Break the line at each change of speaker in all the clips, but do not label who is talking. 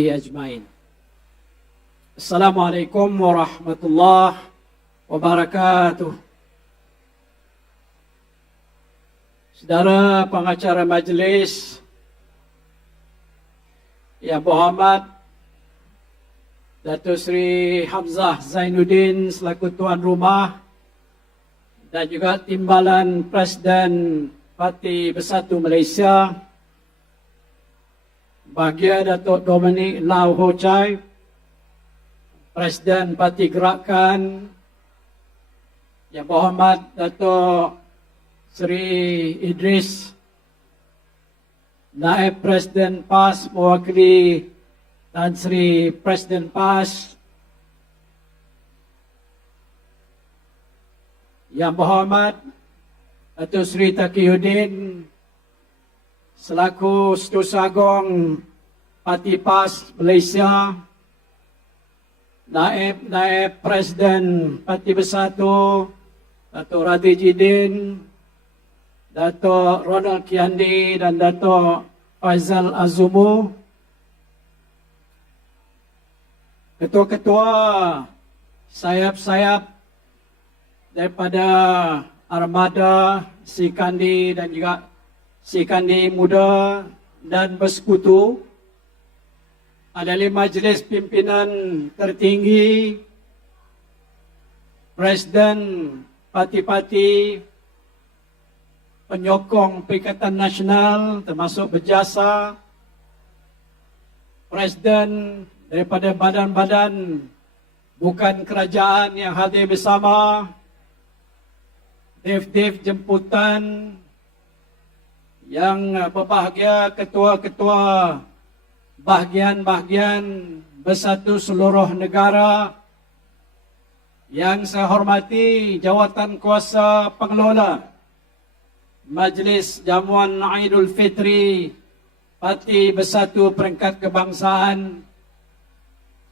أجمعين السلام عليكم ورحمة الله وبركاته Saudara pengacara majlis Yang berhormat Datuk Seri Hamzah Zainuddin selaku tuan rumah dan juga timbalan Presiden Parti Bersatu Malaysia Bahagia Datuk Dominic Lau Ho Chai Presiden Parti Gerakan Yang berhormat Datuk Seri Idris Naib Presiden PAS mewakili Tan Sri Presiden PAS Yang berhormat Datuk Seri Taqiyuddin selaku Setusa Agong Parti PAS Malaysia Naib-Naib Presiden Parti Bersatu Datuk Radhi Jidin Datuk Ronald Kiandi dan Datuk Faizal Azumu. Ketua-ketua sayap-sayap daripada Armada, Sikandi dan juga Sikandi Muda dan Bersekutu adalah majlis pimpinan tertinggi Presiden parti-parti penyokong Perikatan Nasional termasuk berjasa Presiden daripada badan-badan bukan kerajaan yang hadir bersama Dev-dev jemputan yang berbahagia ketua-ketua bahagian-bahagian bersatu seluruh negara yang saya hormati jawatan kuasa pengelola Majlis Jamuan Aidul Fitri Parti Bersatu Peringkat Kebangsaan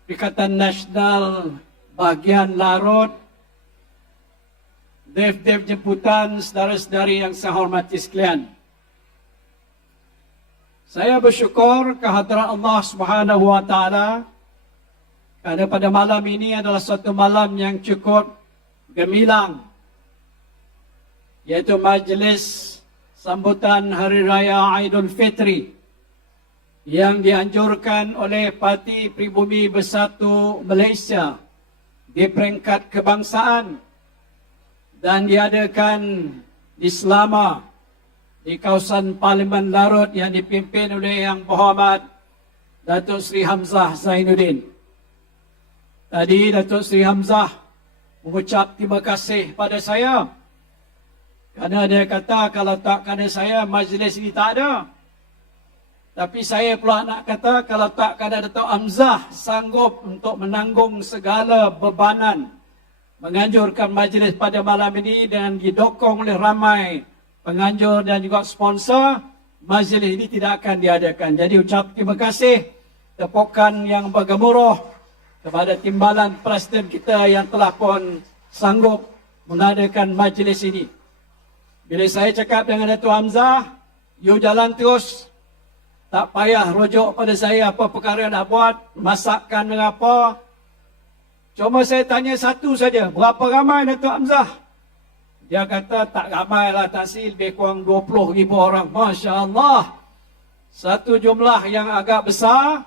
Perikatan Nasional bahagian Larut Dev-dev jemputan saudara-saudari yang saya hormati sekalian saya bersyukur kehadiran Allah Subhanahu Wa Taala kerana pada malam ini adalah suatu malam yang cukup gemilang yaitu majlis sambutan Hari Raya Aidul Fitri yang dianjurkan oleh Parti Pribumi Bersatu Malaysia di peringkat kebangsaan dan diadakan di Selama di kawasan Parlimen Larut yang dipimpin oleh Yang Berhormat Datuk Seri Hamzah Zainuddin. Tadi Datuk Seri Hamzah mengucap terima kasih pada saya kerana dia kata kalau tak kerana saya majlis ini tak ada. Tapi saya pula nak kata kalau tak kerana Datuk Hamzah sanggup untuk menanggung segala bebanan menganjurkan majlis pada malam ini dan didokong oleh ramai penganjur dan juga sponsor majlis ini tidak akan diadakan. Jadi ucap terima kasih tepukan yang bergemuruh kepada timbalan presiden kita yang telah pun sanggup mengadakan majlis ini. Bila saya cakap dengan Datuk Hamzah, you jalan terus. Tak payah rujuk pada saya apa perkara nak buat, masakkan dengan apa. Cuma saya tanya satu saja, berapa ramai Datuk Hamzah? Dia kata tak ramai lah taksi lebih kurang 20 ribu orang. Masya Allah. Satu jumlah yang agak besar.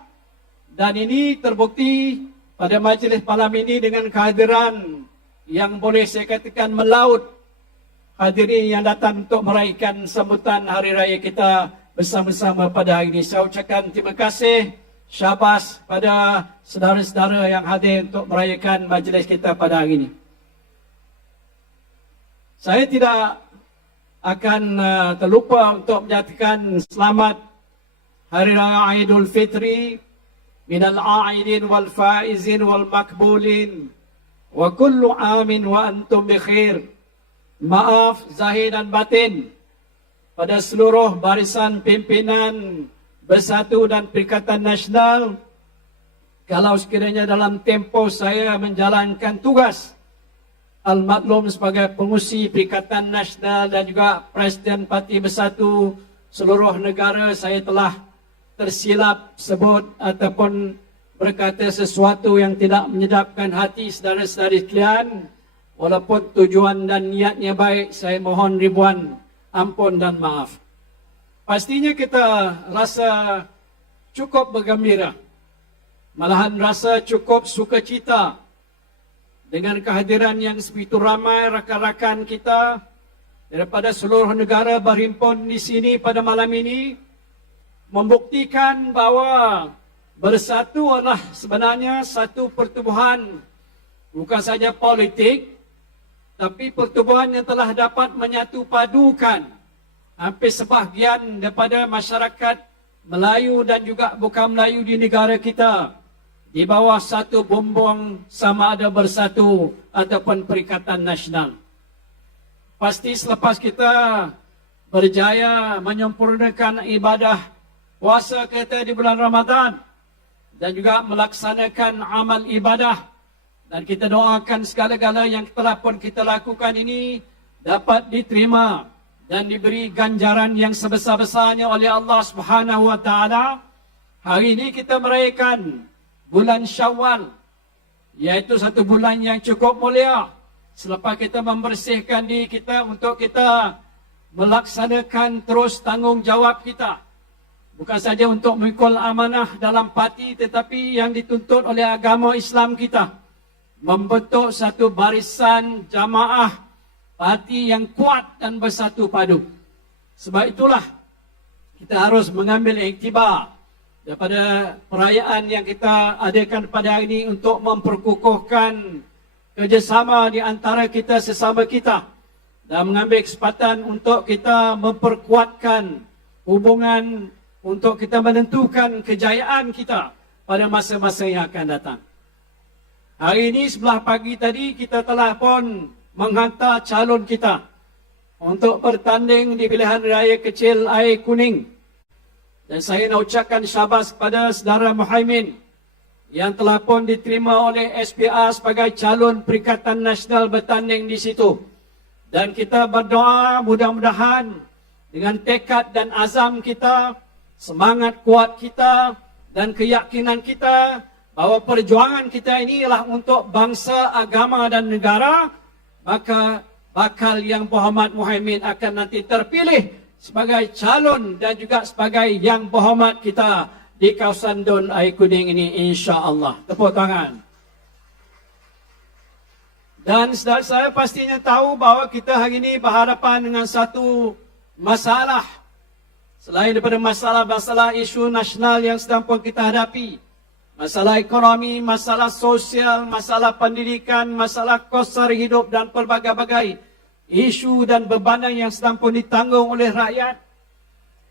Dan ini terbukti pada majlis malam ini dengan kehadiran yang boleh saya katakan melaut. Hadirin yang datang untuk meraihkan sambutan hari raya kita bersama-sama pada hari ini. Saya ucapkan terima kasih. Syabas pada saudara-saudara yang hadir untuk merayakan majlis kita pada hari ini. Saya tidak akan uh, terlupa untuk menyatakan selamat Hari Raya Aidul Fitri minal a'idin wal faizin wal makbulin wa kullu amin wa antum bi khair. Maaf zahir dan batin pada seluruh barisan pimpinan Bersatu dan Perikatan Nasional kalau sekiranya dalam tempoh saya menjalankan tugas Al-Maklum sebagai pengusi Perikatan Nasional dan juga Presiden Parti Bersatu seluruh negara saya telah tersilap sebut ataupun berkata sesuatu yang tidak menyedapkan hati saudara-saudari sekalian, walaupun tujuan dan niatnya baik, saya mohon ribuan ampun dan maaf. Pastinya kita rasa cukup bergembira. Malahan rasa cukup sukacita dengan kehadiran yang sebegitu ramai rakan-rakan kita daripada seluruh negara berhimpun di sini pada malam ini membuktikan bahawa bersatu adalah sebenarnya satu pertubuhan bukan saja politik tapi pertubuhan yang telah dapat menyatu padukan hampir sebahagian daripada masyarakat Melayu dan juga bukan Melayu di negara kita di bawah satu bumbung sama ada bersatu ataupun perikatan nasional. Pasti selepas kita berjaya menyempurnakan ibadah puasa kita di bulan Ramadan dan juga melaksanakan amal ibadah dan kita doakan segala-gala yang telah pun kita lakukan ini dapat diterima dan diberi ganjaran yang sebesar-besarnya oleh Allah Subhanahu wa taala. Hari ini kita merayakan bulan Syawal iaitu satu bulan yang cukup mulia. Selepas kita membersihkan diri kita untuk kita melaksanakan terus tanggungjawab kita. Bukan saja untuk mengikul amanah dalam parti tetapi yang dituntut oleh agama Islam kita. Membentuk satu barisan jamaah parti yang kuat dan bersatu padu. Sebab itulah kita harus mengambil iktibar daripada perayaan yang kita adakan pada hari ini untuk memperkukuhkan kerjasama di antara kita sesama kita dan mengambil kesempatan untuk kita memperkuatkan hubungan untuk kita menentukan kejayaan kita pada masa-masa yang akan datang. Hari ini sebelah pagi tadi kita telah pun menghantar calon kita untuk bertanding di pilihan raya kecil air kuning dan saya nak ucapkan syabas kepada saudara Muhaimin yang telah pun diterima oleh SPA sebagai calon Perikatan Nasional bertanding di situ. Dan kita berdoa mudah-mudahan dengan tekad dan azam kita, semangat kuat kita dan keyakinan kita bahawa perjuangan kita ini ialah untuk bangsa, agama dan negara, maka bakal yang Muhammad Muhaimin akan nanti terpilih sebagai calon dan juga sebagai yang berhormat kita di kawasan Don Air Kuning ini insya-Allah. Tepuk tangan. Dan saudara saya pastinya tahu bahawa kita hari ini berhadapan dengan satu masalah selain daripada masalah-masalah isu nasional yang sedang pun kita hadapi. Masalah ekonomi, masalah sosial, masalah pendidikan, masalah kos hidup dan pelbagai-bagai isu dan bebanan yang sedang pun ditanggung oleh rakyat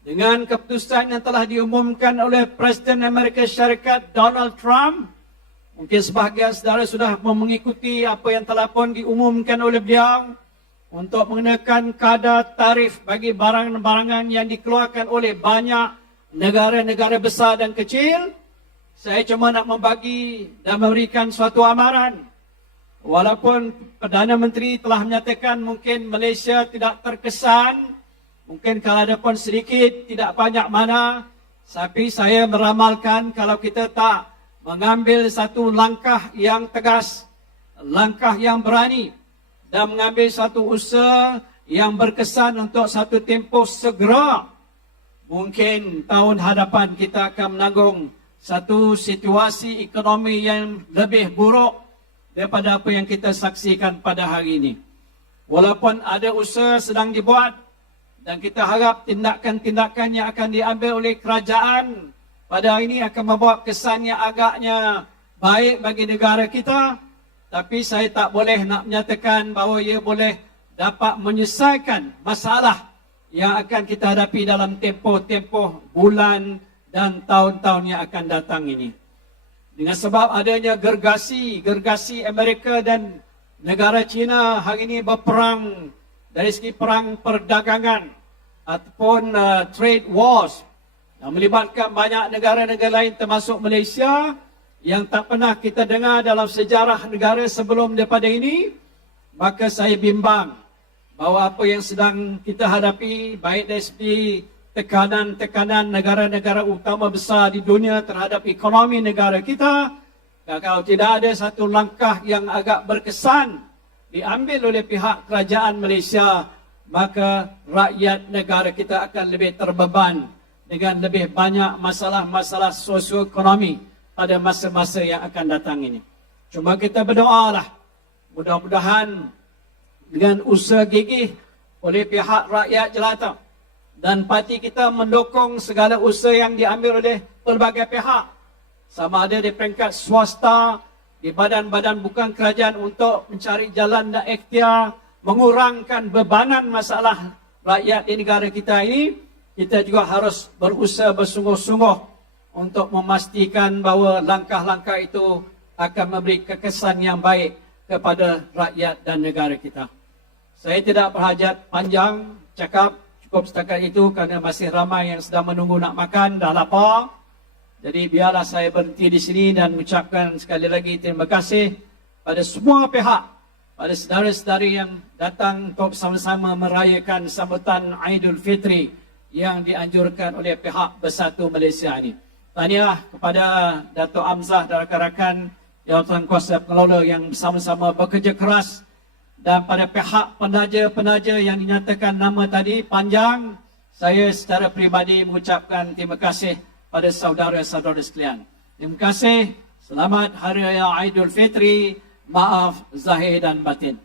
dengan keputusan yang telah diumumkan oleh Presiden Amerika Syarikat Donald Trump mungkin sebahagian saudara sudah mengikuti apa yang telah pun diumumkan oleh beliau untuk mengenakan kadar tarif bagi barang-barangan yang dikeluarkan oleh banyak negara-negara besar dan kecil. Saya cuma nak membagi dan memberikan suatu amaran Walaupun Perdana Menteri telah menyatakan mungkin Malaysia tidak terkesan, mungkin kalau ada pun sedikit, tidak banyak mana, tapi saya meramalkan kalau kita tak mengambil satu langkah yang tegas, langkah yang berani dan mengambil satu usaha yang berkesan untuk satu tempoh segera, mungkin tahun hadapan kita akan menanggung satu situasi ekonomi yang lebih buruk daripada apa yang kita saksikan pada hari ini. Walaupun ada usaha sedang dibuat dan kita harap tindakan-tindakan yang akan diambil oleh kerajaan pada hari ini akan membawa kesan yang agaknya baik bagi negara kita. Tapi saya tak boleh nak menyatakan bahawa ia boleh dapat menyelesaikan masalah yang akan kita hadapi dalam tempoh-tempoh bulan dan tahun-tahun yang akan datang ini. Dengan sebab adanya gergasi, gergasi Amerika dan negara China hari ini berperang dari segi perang perdagangan ataupun uh, trade wars yang melibatkan banyak negara-negara lain termasuk Malaysia yang tak pernah kita dengar dalam sejarah negara sebelum daripada ini. Maka saya bimbang bahawa apa yang sedang kita hadapi baik dari segi tekanan-tekanan negara-negara utama besar di dunia terhadap ekonomi negara kita, dan kalau tidak ada satu langkah yang agak berkesan diambil oleh pihak kerajaan Malaysia, maka rakyat negara kita akan lebih terbeban dengan lebih banyak masalah-masalah sosioekonomi pada masa-masa yang akan datang ini. Cuma kita berdoalah, mudah-mudahan dengan usaha gigih oleh pihak rakyat jelata, dan parti kita mendukung segala usaha yang diambil oleh pelbagai pihak sama ada di peringkat swasta di badan-badan bukan kerajaan untuk mencari jalan dan ikhtiar mengurangkan bebanan masalah rakyat di negara kita ini kita juga harus berusaha bersungguh-sungguh untuk memastikan bahawa langkah-langkah itu akan memberi kekesan yang baik kepada rakyat dan negara kita. Saya tidak berhajat panjang cakap cukup setakat itu kerana masih ramai yang sedang menunggu nak makan, dah lapar. Jadi biarlah saya berhenti di sini dan mengucapkan sekali lagi terima kasih pada semua pihak, pada saudara-saudari yang datang untuk sama-sama merayakan sambutan Aidul Fitri yang dianjurkan oleh pihak Bersatu Malaysia ini. Tahniah kepada Dato' Amzah dan rakan-rakan Jawatan Kuasa Pengelola yang bersama-sama bekerja keras dan pada pihak penaja-penaja yang dinyatakan nama tadi panjang, saya secara peribadi mengucapkan terima kasih pada saudara-saudara sekalian. Terima kasih. Selamat Hari Raya Aidul Fitri. Maaf zahir dan batin.